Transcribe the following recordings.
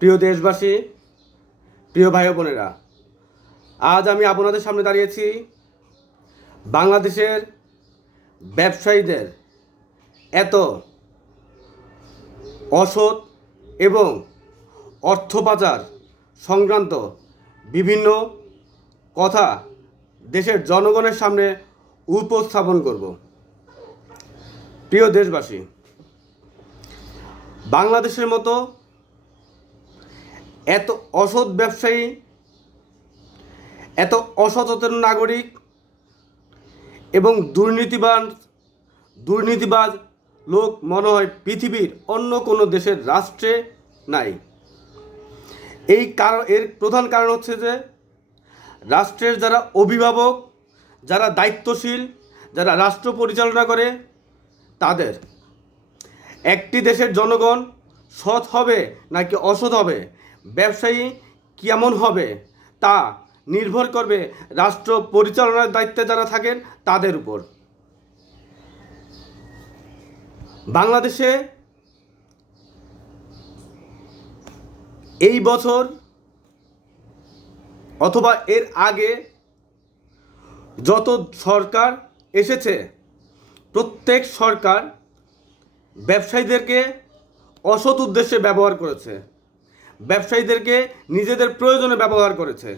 প্রিয় দেশবাসী, প্রিয় ভাই বোনেরা, আজ আমি আপনাদের সামনে দাঁড়িয়েছি বাংলাদেশের ব্যবসায়ীদের এত অসৎ এবং অর্থ পাচার সংক্রান্ত বিভিন্ন কথা দেশের জনগণের সামনে উপস্থাপন করব। প্রিয় দেশবাসী, বাংলাদেশের মতো এত অসৎ ব্যবসায়ী, এত অসচেতন নাগরিক এবং দুর্নীতিবাজ লোক মনে হয় পৃথিবীর অন্য কোনো দেশের রাষ্ট্রে নাই। এর প্রধান কারণ হচ্ছে যে রাষ্ট্রের যারা অভিভাবক, যারা দায়িত্বশীল, যারা রাষ্ট্র পরিচালনা করে, তাদের একটি দেশের জনগণ সৎ হবে নাকি অসৎ হবে, ব্যবসায়ী কেমন হবে, তা নির্ভর করবে রাষ্ট্র পরিচালনার দায়িত্বে যারা থাকেন তাদের উপর। বাংলাদেশে এই বছর অথবা এর আগে যত সরকার এসেছে, প্রত্যেক সরকার ব্যবসায়ীদেরকে অসৎ উদ্দেশ্যে ব্যবহার করেছে, ব্যবসায়ীদেরকে নিজেদের প্রয়োজনে ব্যবহার করেছে,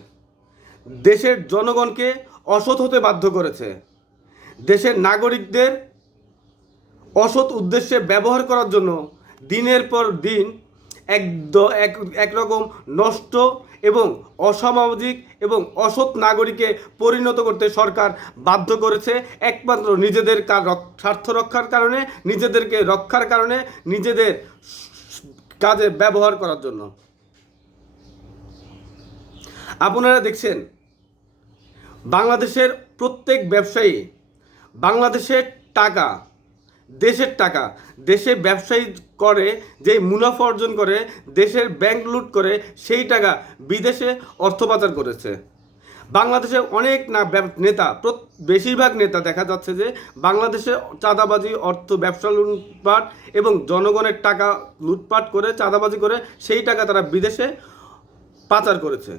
দেশের জনগণকে অসৎ হতে বাধ্য করেছে, দেশের নাগরিকদের অসৎ উদ্দেশ্যে ব্যবহার করার জন্য দিনের পর দিন একরকম নষ্ট এবং অসামাজিক এবং অসৎ নাগরিকে পরিণত করতে সরকার বাধ্য করেছে, একমাত্র নিজেদের স্বার্থ রক্ষার কারণে, নিজেদেরকে রক্ষার কারণে, নিজেদের কাজে ব্যবহার করার জন্য। আপনারা দেখছেন বাংলাদেশের প্রত্যেক ব্যবসায়ী বাংলাদেশের টাকা, দেশের টাকা, দেশে ব্যবসায়ী করে যেই মুনাফা অর্জন করে, দেশের ব্যাংক লুট করে, সেই টাকা বিদেশে অর্থ পাচার করেছে। বাংলাদেশের অনেক নেতা, বেশিরভাগ নেতা দেখা যাচ্ছে যে বাংলাদেশে চাঁদাবাজি, ব্যবসা লুটপাট এবং জনগণের টাকা লুটপাট করে, চাঁদাবাজি করে সেই টাকা তারা বিদেশে পাচার করেছে।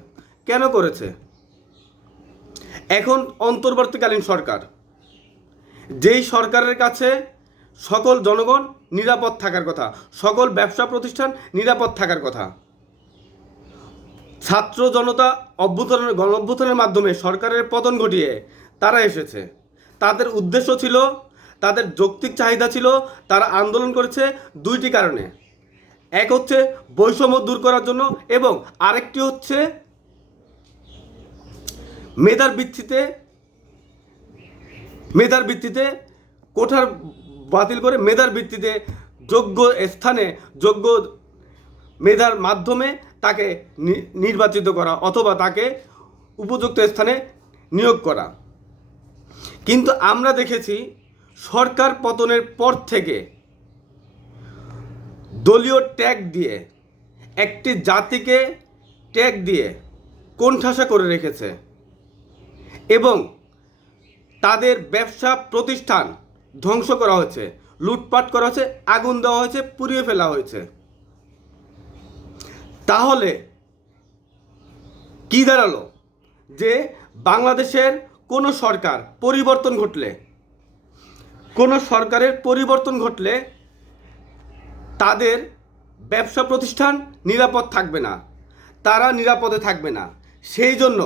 কেন করেছে? এখন অন্তর্বর্তীকালীন সরকার, যেই সরকারের কাছে সকল জনগণ নিরাপদ থাকার কথা, সকল ব্যবসা প্রতিষ্ঠান নিরাপদ থাকার কথা, ছাত্র জনতা গণ অভ্যুত্থানের মাধ্যমে সরকারের পতন ঘটিয়ে তারা এসেছে। তাদের উদ্দেশ্য ছিল, তাদের যৌক্তিক চাহিদা ছিল, তারা আন্দোলন করেছে দুইটি কারণে। এক হচ্ছে বৈষম্য দূর করার জন্য, এবং আরেকটি হচ্ছে মেধার ভিত্তিতে কোঠার বাতিল করে মেধার ভিত্তিতে যোগ্য স্থানে, যোগ্য মেধার মাধ্যমে তাকে নির্বাচিত করা অথবা তাকে উপযুক্ত স্থানে নিয়োগ করা। কিন্তু আমরা দেখেছি সরকার পতনের পর থেকে দলীয় ট্যাগ দিয়ে, একটি জাতিকে ট্যাগ দিয়ে কোণঠাসা করে রেখেছে এবং তাদের ব্যবসা প্রতিষ্ঠান ধ্বংস করা হয়েছে, লুটপাট করা হয়েছে, আগুন দেওয়া হয়েছে, পুড়িয়ে ফেলা হয়েছে। তাহলে কি দাঁড়ালো? যে বাংলাদেশের কোনো সরকারের পরিবর্তন ঘটলে তাদের ব্যবসা প্রতিষ্ঠান নিরাপদ থাকবে না, তারা নিরাপদে থাকবে না। সেই জন্য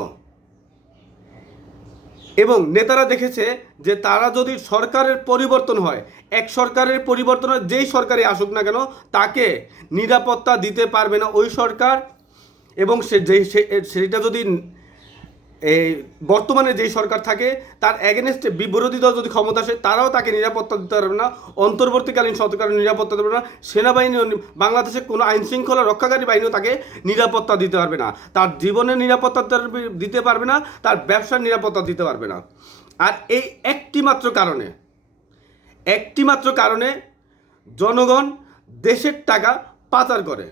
এবং নেতারা দেখেছে যে তারা যদি সরকারের পরিবর্তন হয়, এক সরকারের পরিবর্তন হয়, যেই সরকারই আসুক না কেন, তাকে নিরাপত্তা দিতে পারবে না ওই সরকার। এবং সেটা যদি এই বর্তমানে যেই সরকার থাকে তার এগেনস্টে বিরোধী দল যদি ক্ষমতা আসে, তারাও তাকে নিরাপত্তা দিতে পারবে না, অন্তর্বর্তীকালীন সরকারের নিরাপত্তা দেবে না, সেনাবাহিনী, বাংলাদেশের কোনো আইন শৃঙ্খলা রক্ষাকারী বাহিনীও তাকে নিরাপত্তা দিতে পারবে না, তার জীবনের নিরাপত্তা দিতে পারবে না, তার ব্যবসার নিরাপত্তা দিতে পারবে না। আর এই একটি মাত্র কারণে জনগণ দেশের টাকা পাচার করে,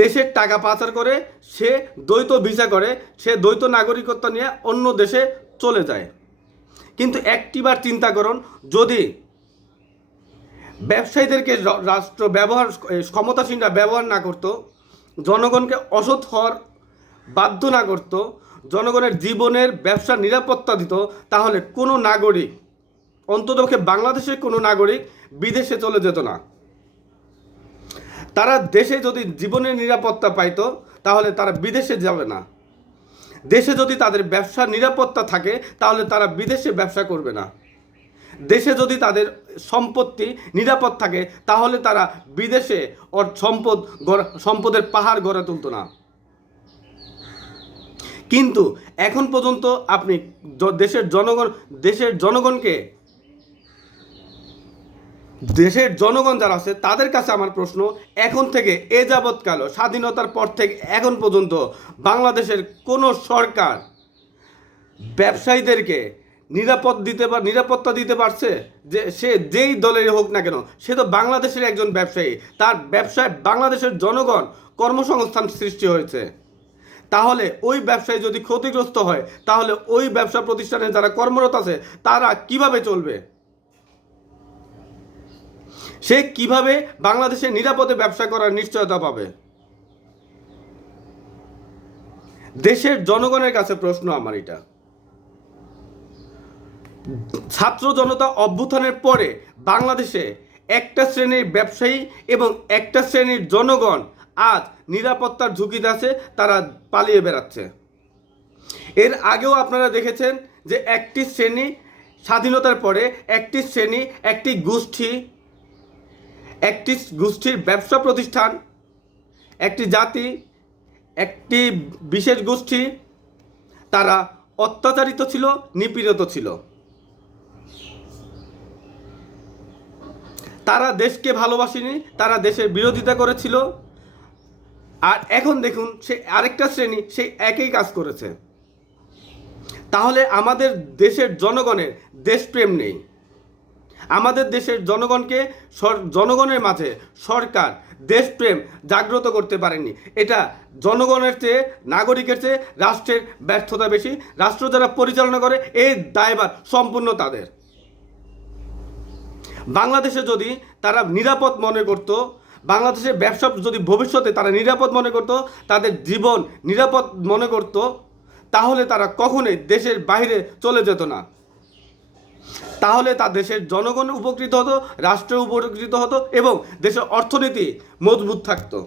দেশের টাকা পাচার করে, সে দ্বৈত ভিসা করে, সে দ্বৈত নাগরিকত্ব নিয়ে অন্য দেশে চলে যায়। কিন্তু একটিবার চিন্তা করুন, যদি ব্যবসায়ীদেরকে রাষ্ট্র ব্যবহার ক্ষমতাসীনরা ব্যবহার না করতো, জনগণকে অসৎ হওয়ার বাধ্য না করতো, জনগণের জীবনের ব্যবসার নিরাপত্তা দিত, তাহলে কোনো নাগরিক, অন্ততপক্ষে বাংলাদেশের কোনো নাগরিক বিদেশে চলে যেত না। তারা দেশে যদি জীবনের নিরাপত্তা পাইতো তাহলে তারা বিদেশে যাবে না। দেশে যদি তাদের ব্যবসার নিরাপত্তা থাকে তাহলে তারা বিদেশে ব্যবসা করবে না। দেশে যদি তাদের সম্পত্তি নিরাপদ থাকে তাহলে তারা বিদেশে সম্পদের পাহাড় গড়ে তুলতো না। কিন্তু এখন পর্যন্ত আপনি দেশের জনগণ যারা আছে তাদের কাছে আমার প্রশ্ন, এখন থেকে এ যাবৎকাল স্বাধীনতার পর থেকে এখন পর্যন্ত বাংলাদেশের কোনো সরকার ব্যবসায়ীদেরকে নিরাপত্তা দিতে পারছে? যে সে যেই দলেরই হোক না কেন, সে তো বাংলাদেশের একজন ব্যবসায়ী, তার ব্যবসায় বাংলাদেশের জনগণ কর্মসংস্থান সৃষ্টি হয়েছে। তাহলে ওই ব্যবসায়ী যদি ক্ষতিগ্রস্ত হয় তাহলে ওই ব্যবসা প্রতিষ্ঠানে যারা কর্মরত আছে তারা কিভাবে চলবে? সে কিভাবে বাংলাদেশে নিরাপদে ব্যবসা করার নিশ্চয়তা পাবে? দেশের জনগণের কাছে প্রশ্ন আমার এটা। ছাত্র জনতা অভ্যুত্থানের পরে বাংলাদেশে একটা শ্রেণীর ব্যবসায়ী এবং একটা শ্রেণীর জনগণ আজ নিরাপত্তার ঝুঁকিতে আছে, তারা পালিয়ে বেড়াচ্ছে। এর আগেও আপনারা দেখেছেন যে একটি শ্রেণী স্বাধীনতার পরে একটি শ্রেণী একটি গোষ্ঠীর ব্যবসা প্রতিষ্ঠান, একটি জাতি, একটি বিশেষ গোষ্ঠী, তারা অত্যাচারিত ছিল, নিপীড়িত ছিল। তারা দেশকে ভালোবাসেনি, তারা দেশের বিরোধিতা করেছিল। আর এখন দেখুন সে আরেকটা শ্রেণী সেই একই কাজ করেছে। তাহলে আমাদের দেশের জনগণের দেশপ্রেম নেই। আমাদের দেশের জনগণের মাঝে সরকার দেশপ্রেম জাগ্রত করতে পারেনি। এটা জনগণের চেয়ে, নাগরিকের চেয়ে রাষ্ট্রের ব্যর্থতা বেশি। রাষ্ট্র যারা পরিচালনা করে এই দায়ভার সম্পূর্ণ তাদের। বাংলাদেশে যদি তারা নিরাপদ মনে করত, বাংলাদেশের ব্যবসা যদি ভবিষ্যতে তারা নিরাপদ মনে করত, তাদের জীবন নিরাপদ মনে করত, তাহলে তারা কখনোই দেশের বাইরে চলে যেত না। তাহলে তার দেশের জনগণ উপকৃত হতো, রাষ্ট্র উপকৃত হতো এবং দেশের অর্থনীতি মজবুত থাকতো।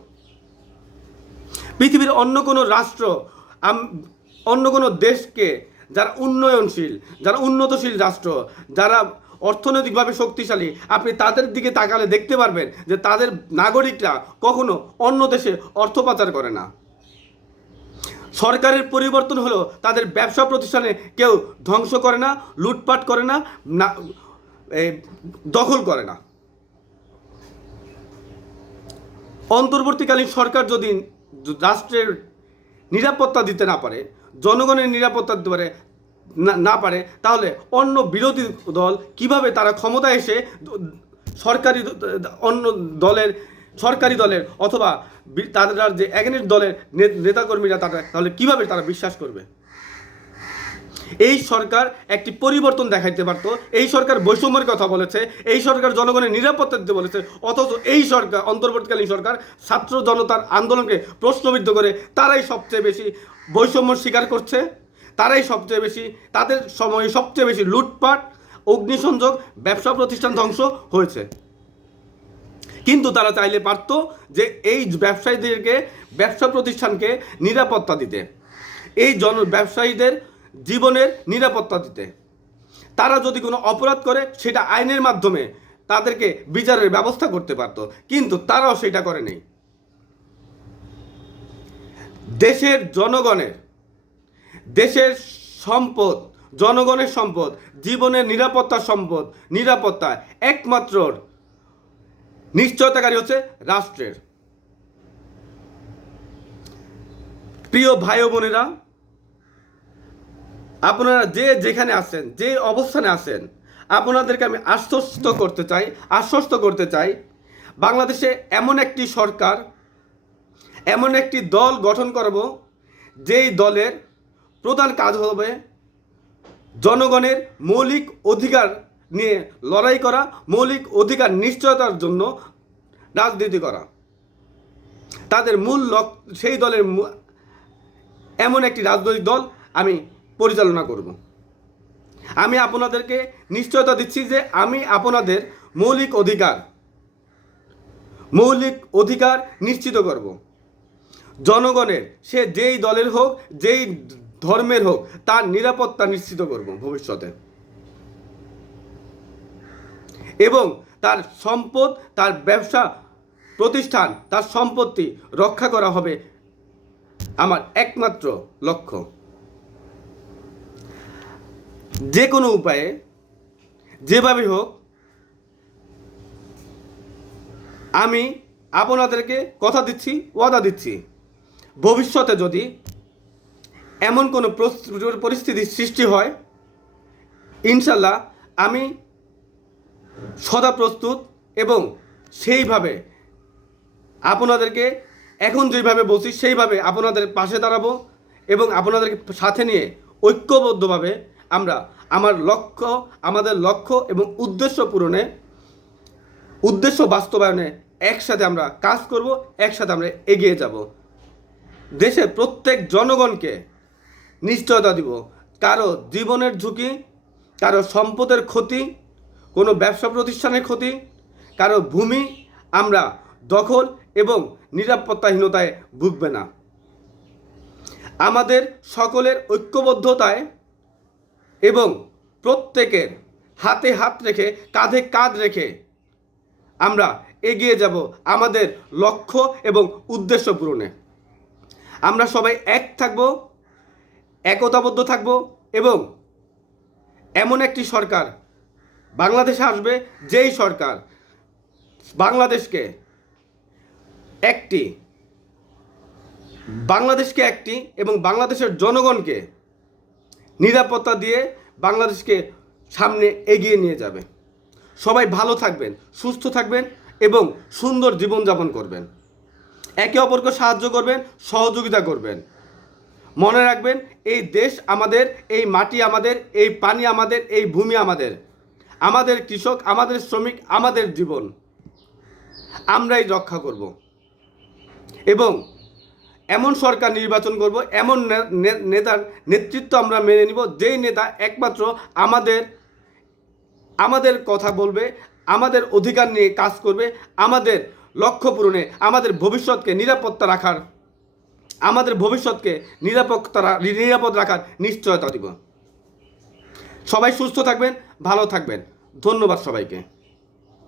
পৃথিবীর অন্য কোনো রাষ্ট্র, অন্য কোনো দেশকে যারা উন্নয়নশীল, যারা উন্নতশীল রাষ্ট্র, যারা অর্থনৈতিকভাবে শক্তিশালী, আপনি তাদের দিকে তাকালে দেখতে পারবেন যে তাদের নাগরিকরা কখনো অন্য দেশে অর্থ পাচার করে না। সরকারের পরিবর্তন হলো তাদের ব্যবসা প্রতিষ্ঠানে কেউ ধ্বংস করে না, লুটপাট করে না, দখল করে না। অন্তর্বর্তীকালীন সরকার যদি রাষ্ট্রের নিরাপত্তা দিতে না পারে, জনগণের নিরাপত্তা দিতে না পারে, তাহলে অন্য বিরোধী দল কিভাবে তারা ক্ষমতায় এসে সরকারি দলের অথবা তাদের যে এগেনিস্ট দলের নেতাকর্মীরা তাহলে কিভাবে তারা বিশ্বাস করবে? এই সরকার একটি পরিবর্তন দেখাইতে পারত। এই সরকার বৈষম্যের কথা বলেছে, এই সরকার জনগণের নিরাপত্তা দিতে বলেছে, অথচ এই সরকার, অন্তর্বর্তীকালীন সরকার, ছাত্র জনতার আন্দোলনকে প্রশ্নবিদ্ধ করে তারাই সবচেয়ে বেশি বৈষম্য স্বীকার করছে, তারাই সবচেয়ে বেশি, তাদের সময়ে সবচেয়ে বেশি লুটপাট, অগ্নিসংযোগ, ব্যবসা প্রতিষ্ঠান ধ্বংস হয়েছে। কিন্তু তারা চাইলে পারত যে এই ব্যবসা প্রতিষ্ঠানকে নিরাপত্তা দিতে, এই ব্যবসায়ীদের জীবনের নিরাপত্তা দিতে। তারা যদি কোনো অপরাধ করে সেটা আইনের মাধ্যমে তাদেরকে বিচারের ব্যবস্থা করতে পারত, কিন্তু তারাও সেটা করেনি। দেশের সম্পদ, জনগণের সম্পদ, জীবনের নিরাপত্তা একমাত্র নিশ্চয়তাকারী হচ্ছে রাষ্ট্রের। প্রিয় ভাই ও বোনেরা, আপনারা যেখানে আছেন, যে অবস্থানে আছেন, আপনাদেরকে আমি আশ্বস্ত করতে চাই বাংলাদেশে এমন একটি সরকার, এমন একটি দল গঠন করব যেই দলের প্রধান কাজ হবে জনগণের মৌলিক অধিকার নিয়ে লড়াই করা, মৌলিক অধিকার নিশ্চয়তার জন্য রাজনীতি করা। তাদের মূল লক্ষ্য, সেই দলের এমন একটি রাজনৈতিক দল আমি পরিচালনা করব। আমি আপনাদেরকে নিশ্চয়তা দিচ্ছি যে আমি আপনাদের মৌলিক অধিকার নিশ্চিত করব। জনগণের, সে যেই দলের হোক, যেই ধর্মের হোক, তার নিরাপত্তা নিশ্চিত করব ভবিষ্যতে। এবং তার সম্পদ, তার ব্যবসা প্রতিষ্ঠান, তার সম্পত্তি রক্ষা করা হবে আমার একমাত্র লক্ষ্য। যে কোনো উপায়ে, যেভাবে হোক, আমি আপনাদেরকে কথা দিচ্ছি, ওয়াদা দিচ্ছি, ভবিষ্যতে যদি এমন কোনো পরিস্থিতির সৃষ্টি হয়, ইনশাল্লাহ আমি সদা প্রস্তুত এবং সেইভাবে আপনাদেরকে, এখন যেভাবে বলছি সেইভাবে আপনাদের পাশে দাঁড়াবো এবং আপনাদেরকে সাথে নিয়ে ঐক্যবদ্ধভাবে আমরা আমাদের লক্ষ্য এবং উদ্দেশ্য বাস্তবায়নে একসাথে আমরা কাজ করব, একসাথে আমরা এগিয়ে যাব। দেশের প্রত্যেক জনগণকে নিশ্চয়তা দিব, কারো জীবনের ঝুঁকি, কারো সম্পদের ক্ষতি, কোনো ব্যবসা প্রতিষ্ঠানের ক্ষতি, কারো ভূমি আমরা দখল এবং নিরাপত্তাহীনতায় ভুগবে না। আমাদের সকলের ঐক্যবদ্ধতায় এবং প্রত্যেকের হাতে হাত রেখে, কাঁধে কাঁধ রেখে আমরা এগিয়ে যাব আমাদের লক্ষ্য এবং উদ্দেশ্য পূরণে। আমরা সবাই এক থাকব, একতাবদ্ধ থাকব এবং এমন একটি সরকার বাংলাদেশে আসবে, যেই সরকার বাংলাদেশকে একটি এবং বাংলাদেশের জনগণকে নিরাপত্তা দিয়ে বাংলাদেশকে সামনে এগিয়ে নিয়ে যাবে। সবাই ভালো থাকবেন, সুস্থ থাকবেন এবং সুন্দর জীবনযাপন করবেন। একে অপরকে সাহায্য করবেন, সহযোগিতা করবেন। মনে রাখবেন, এই দেশ আমাদের, এই মাটি আমাদের, এই পানি আমাদের, এই ভূমি আমাদের, আমাদের কৃষক, আমাদের শ্রমিক, আমাদের জীবন আমরাই রক্ষা করব এবং এমন সরকার নির্বাচন করব, এমন নেতার নেতৃত্ব আমরা মেনে নিব, যেই নেতা একমাত্র আমাদের কথা বলবে, আমাদের অধিকার নিয়ে কাজ করবে, আমাদের লক্ষ্য পূরণে, আমাদের ভবিষ্যৎকে নিরাপদ রাখার নিশ্চয়তা দিব। সবাই সুস্থ থাকবেন, ভালো থাকবেন। ধন্যবাদ সবাইকে।